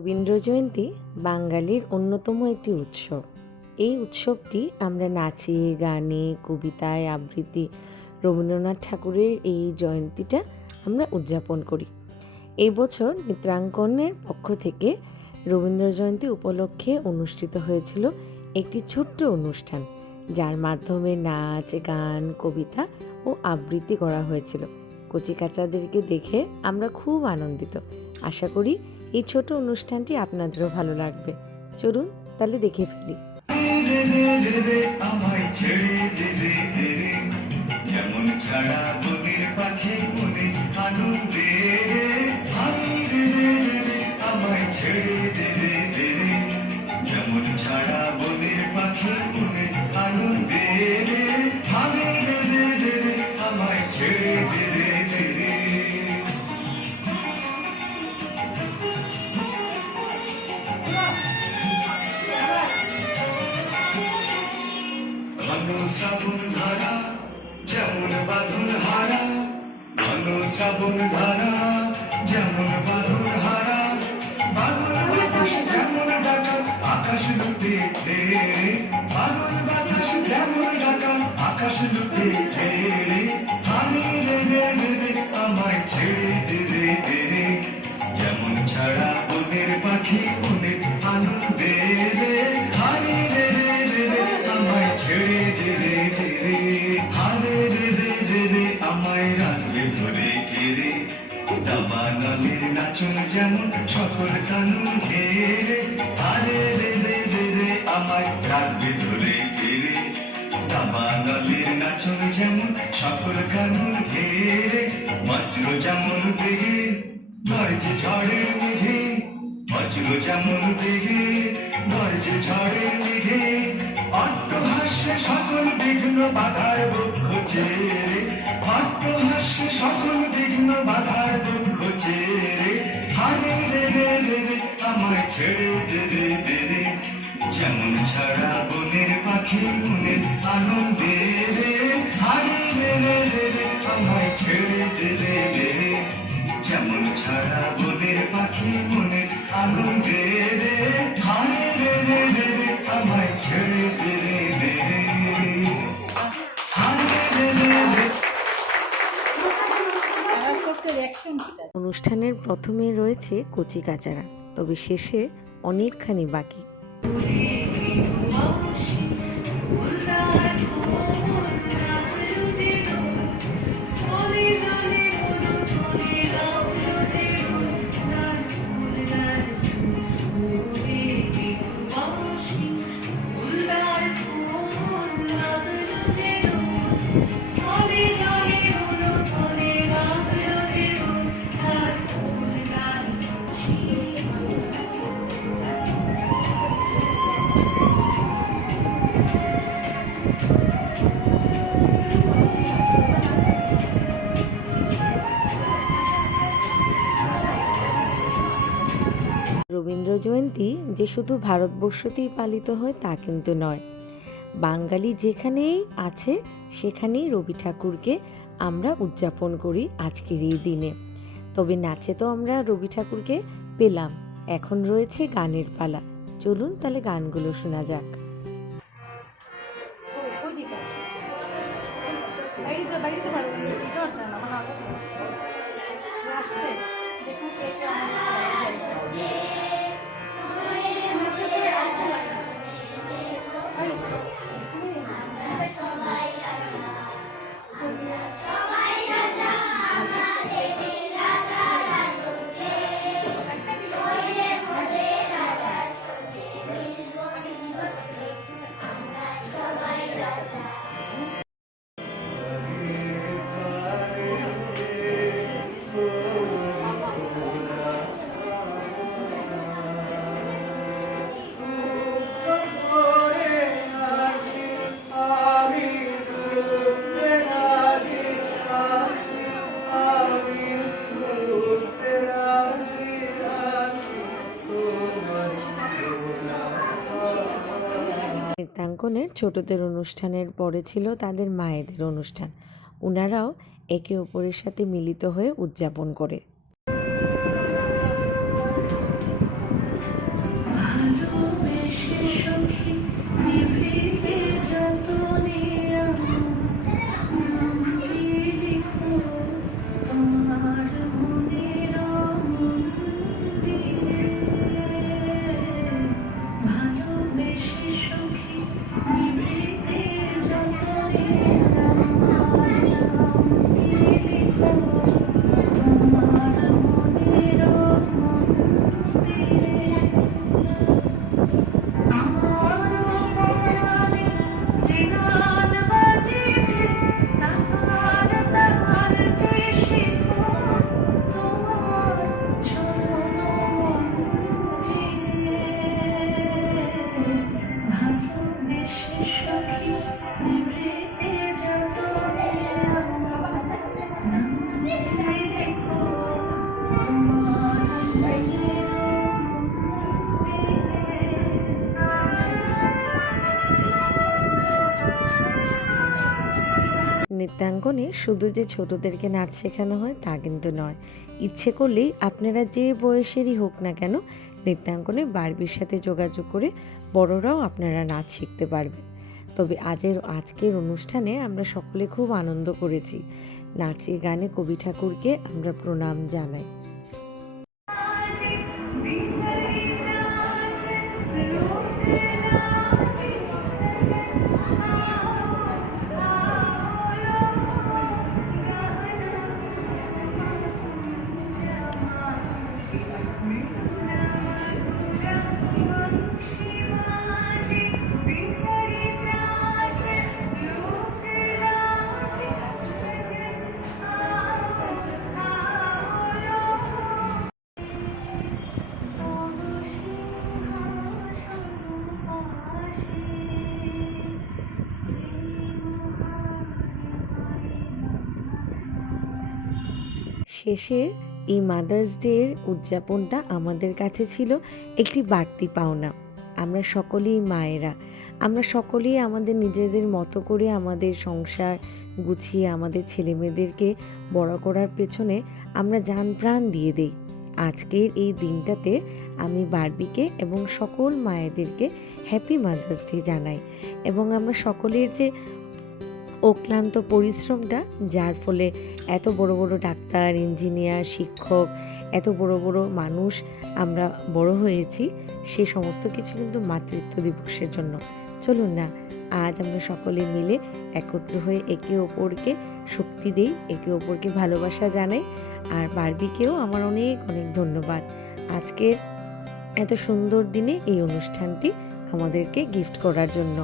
রবীন্দ্র জয়ন্তী বাঙালির অন্যতম একটি উৎসব। এই উৎসবটি আমরা নাচে, গানে, কবিতায়, আবৃত্তি রবীন্দ্রনাথ ঠাকুরের এই জয়ন্তীটা আমরা উদযাপন করি। এই বছর চিত্রাঙ্কনের পক্ষ থেকে রবীন্দ্র জয়ন্তী উপলক্ষে অনুষ্ঠিত হয়েছিল একটি ছোট্ট অনুষ্ঠান, যার মাধ্যমে নাচ, গান, কবিতা ও আবৃত্তি করা হয়েছিল। কচিকাচাদেরকে দেখে আমরা খুব আনন্দিত। আশা করি এই ছোট অনুষ্ঠানটি আপনাদেরও ভালো লাগবে। চলুন তাহলে দেখে ফেলি। যেমন ছাড়া বনের পাখি মনে আনন্দে আমায় ছেড়ে দেবে দেবে, যেমন ছাড়া বনের পাখি মনে আনন্দে আমায় ছেড়ে দেবে দেবে। শ্রাবণ ধারা যেমন বাঁধন হারা, ঘন শ্রাবণ ধারা যেমন বাঁধন হারা, বাঁধন বাতাস যেমন ডাকা আকাশ লুটে বাঁধন বাতাস যেমন ডাকা আকাশ লুটে হানি দেবে দেবে আমায় ছেড়ে দেবে দেবে, যেমন ছাড়া বনের পাখি মনে আনন্দে হানি দেবে দেবে আমায় ছেড়ে দেবে দেবে, হারে দেবে দেবে আমায় রাখবে ধরে কেড়ে, দাবানলের নাচন যেমন সকল কানুন ঘেরে, হারে দেবে দেবে আমায় রাখবে ধরে কেড়ে, দাবানলের নাচন যেমন সকল কানুন ঘেরে, বজ্র যেমন বেগে গর্জে ঝড়ের মেঘে, বজ্র যেমন বেগে গর্জে ঝড়ের মেঘে, অট্টহাস্যে সকল বিঘ্ন বাধার দুঃখ চেরে, অট্টহাস্যে সকল বিঘ্ন বাধার দুঃখ চেরে, হারে দেবে দেবে আমায় ছেড়ে দেবে দেবে, যেমন ছাড়া বনের পাখি মনে আনন্দে হারে দেবে দেবে আমায় ছেড়ে দেবে দেবে, যেমন ছাড়া বনের পাখি মনে আনন্দে হারে দেবে দেবে আমায় ছেড়ে দেবে দেবে, হারে দেবে দেবে। অনুষ্ঠানের প্রথমে রয়েছে কচিকাচারা, তবে শেষে অনেকখানি বাকি। রবীন্দ্র জয়ন্তী যে শুধু ভারতবর্ষতেই পালিত হয় তা কিন্তু নয়। বাঙালি যেখানেই আছে সেখানেই রবি ঠাকুরকে আমরা উদযাপন করি আজকের এই দিনে। তবে নাচে তো আমরা রবি ঠাকুরকে পেলাম, এখন রয়েছে গানের পালা। চলুন তাহলে গানগুলো শোনা যাক। চিত্রাঙ্কনের ছোটদের অনুষ্ঠানের পরে ছিল তাদের মায়েদের অনুষ্ঠান। ওনারাও একে অপরের সাথে মিলিত হয়ে উদযাপন করে। নৃত্যাঙ্গনে শুধু যে ছোটদেরকে নাচ শেখানো হয় তা কিন্তু নয়, ইচ্ছে করলেই আপনারা যে বয়সেরই হোক না কেন নৃত্যাঙ্গনে বারবির সাথে যোগাযোগ করে বড়রাও আপনারা নাচ শিখতে পারবেন। তবে আজকের অনুষ্ঠানে আমরা সকলে খুব আনন্দ করেছি। নাচে গানে কবি ঠাকুরকে আমরা প্রণাম জানাই। শেষে এই মাদার্স ডের উদযাপনটা আমাদের কাছে ছিল একটি বাড়তি পাওনা। আমরা সকলেই মায়েরা, আমরা সকলেই আমাদের নিজেদের মতো করে আমাদের সংসার গুছিয়ে আমাদের ছেলেমেয়েদেরকে বড় করার পেছনে আমরা জান প্রাণ দিয়ে দিই। আজকের এই দিনটাতে আমি বারবিকে এবং সকল মায়েদেরকে হ্যাপি মাদার্স ডে জানাই। এবং আমরা সকলের যে অক্লান্ত পরিশ্রমটা, যার ফলে এত বড় বড় ডাক্তার, ইঞ্জিনিয়ার, শিক্ষক, এত বড় বড় মানুষ আমরা বড় হয়েছি, সে সমস্ত কিছু কিন্তু মাতৃত্ব দিবসের জন্য। চলুন না আজ আমরা সকলে মিলে একত্র হয়ে একে অপরকে শক্তি দেই, একে অপরকে ভালোবাসা জানাই। আর বারবিকেও আমার অনেক অনেক ধন্যবাদ আজকের এত সুন্দর দিনে এই অনুষ্ঠানটি আমাদেরকে গিফট করার জন্য।